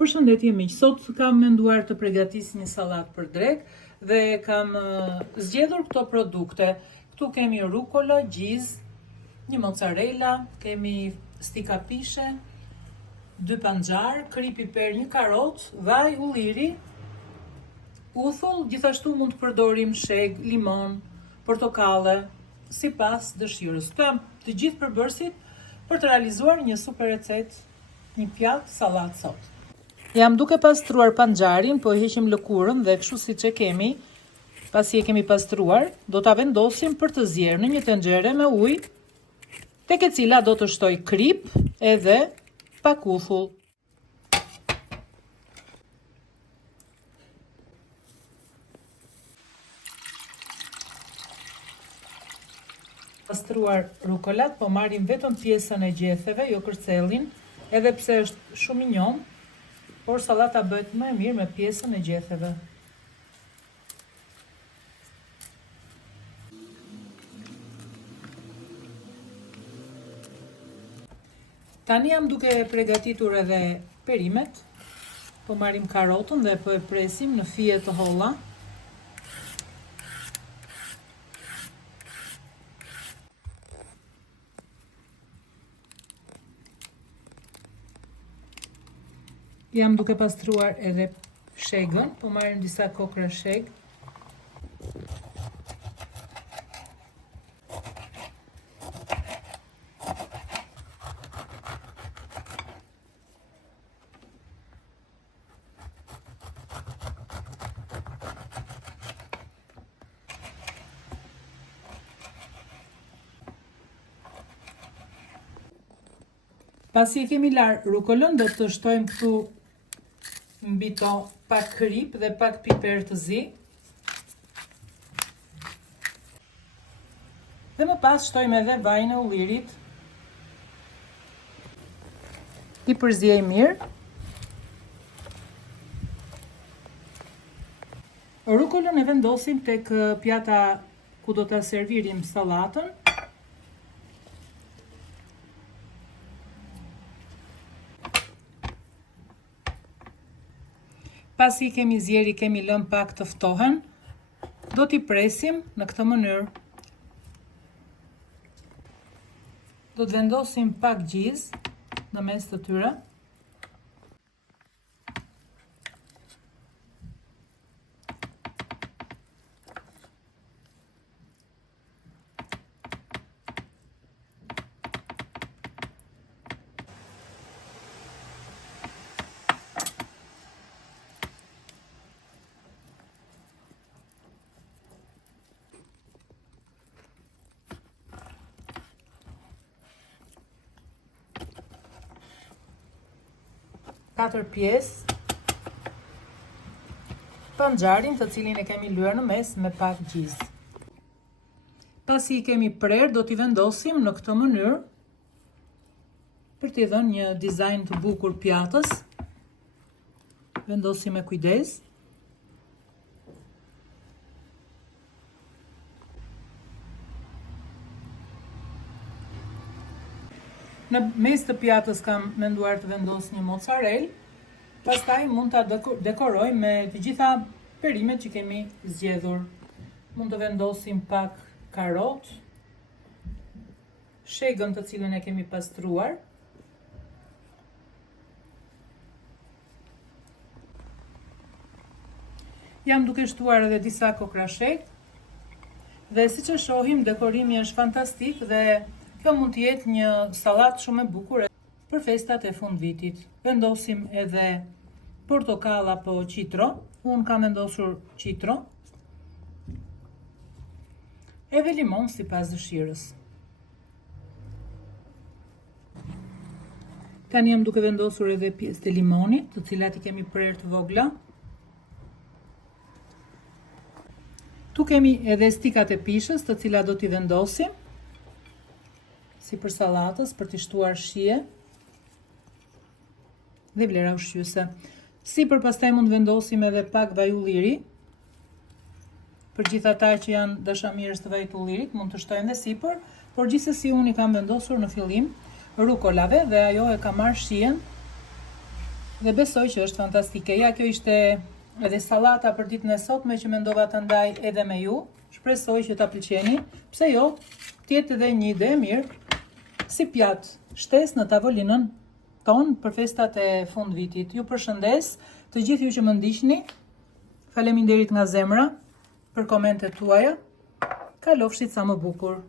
Përshëndetje miq, sot kam menduar të përgatis një sallatë për drek dhe kam zgjedhur këto produkte. Këtu kemi rukola, gjiz, një mozzarella, kemi stika pishe, 2 panxar, kri piper, një karot, vaj, ulliri, uthull, gjithashtu mund të përdorim sheg, limon, portokalle, sipas dëshirës. Këto janë të gjithë përbërësit për të realizuar një super recetë, një pjatë sallatë sot. Jam duke pastruar panxarin, po e heqim lëkurën dhe kështu siç e kemi, pasi e kemi pastruar, do ta vendosim për të zier në një tenxhere me ujë, tek e cila do të shtoj krip edhe pak uthull. Pastruar rukolat, po marrim vetëm pjesën e gjetheve, jo kërcellin, edhe pse është shumë i njomë, por sallata bëhet më e mirë me pjesën e gjetheve. Tani jam duke përgatitur edhe perimet. Po marrim karotën dhe po e presim në fije të holla. Jam duke pastruar edhe shegën, po marrim disa kokra sheg. Pasi e kemi lar rukolën, do të shtojmë këtu mbi to pak krip dhe pak piper të zi. Dhe më pas shtojmë edhe vajin e ullirit. I përziej mirë. Rukolën e vendosim tek pjata ku do ta servirim sallatën. Pasi kemi zjeri, kemi lënë pak të ftohen, do t'i presim në këtë mënyrë. Do të vendosim pak gjiz në mes të tyre. Katër pjesë panxarin, të cilin e kemi lyer në mes me pak gjiz. Pasi i kemi prerë, do t'i vendosim në këtë mënyrë për t'i dhënë një dizajn të bukur pjatës. Vendosim me kujdes. Në mes të pjatës kam menduar të vendos një mozzarella, pastaj mund ta dekoroj me të gjitha perimet që kemi zgjedhur. Mund të vendosim pak karot, shegën të cilën e kemi pastruar, jam duke shtuar edhe disa kokra sheg, dhe siç e shohim, dekorimi është fantastik dhe kjo mund të jetë një sallatë shumë e bukur për festat e fundvitit. Vendosim edhe portokalla apo citro. Unë kam vendosur citro. Edhe limon sipas dëshirës. Tani jam duke vendosur edhe pjesë të limonit, të cilat i kemi prerë të vogla. Tu kemi edhe stikat e pishës, të cilat do t'i vendosim si për sallatës, për t'i shtuar shije dhe vlera ushqyese. Sipër pastaj mund vendosim edhe pak vaj ulliri. Për gjithë ata që janë dashamirës të vajit ullirit, mund të shtojnë dhe sipër, por gjithsesi unë i kam vendosur në fillim rukolave dhe ajo e ka marrë shijen Dhe besoj që është fantastike. Ja, kjo ishte edhe sallata për ditën e sotme që mendova ta ndaj edhe me ju. Shpresoj që ta pëlqeni. Pse jo, tjetë edhe një ide mirë si pjatë shtesë në tavolinën tonë për festat e fund vitit. Ju përshëndes, të gjithë ju që më ndiqni. Faleminderit nga zemra për komentet tuaja. Kalofshit sa më bukur.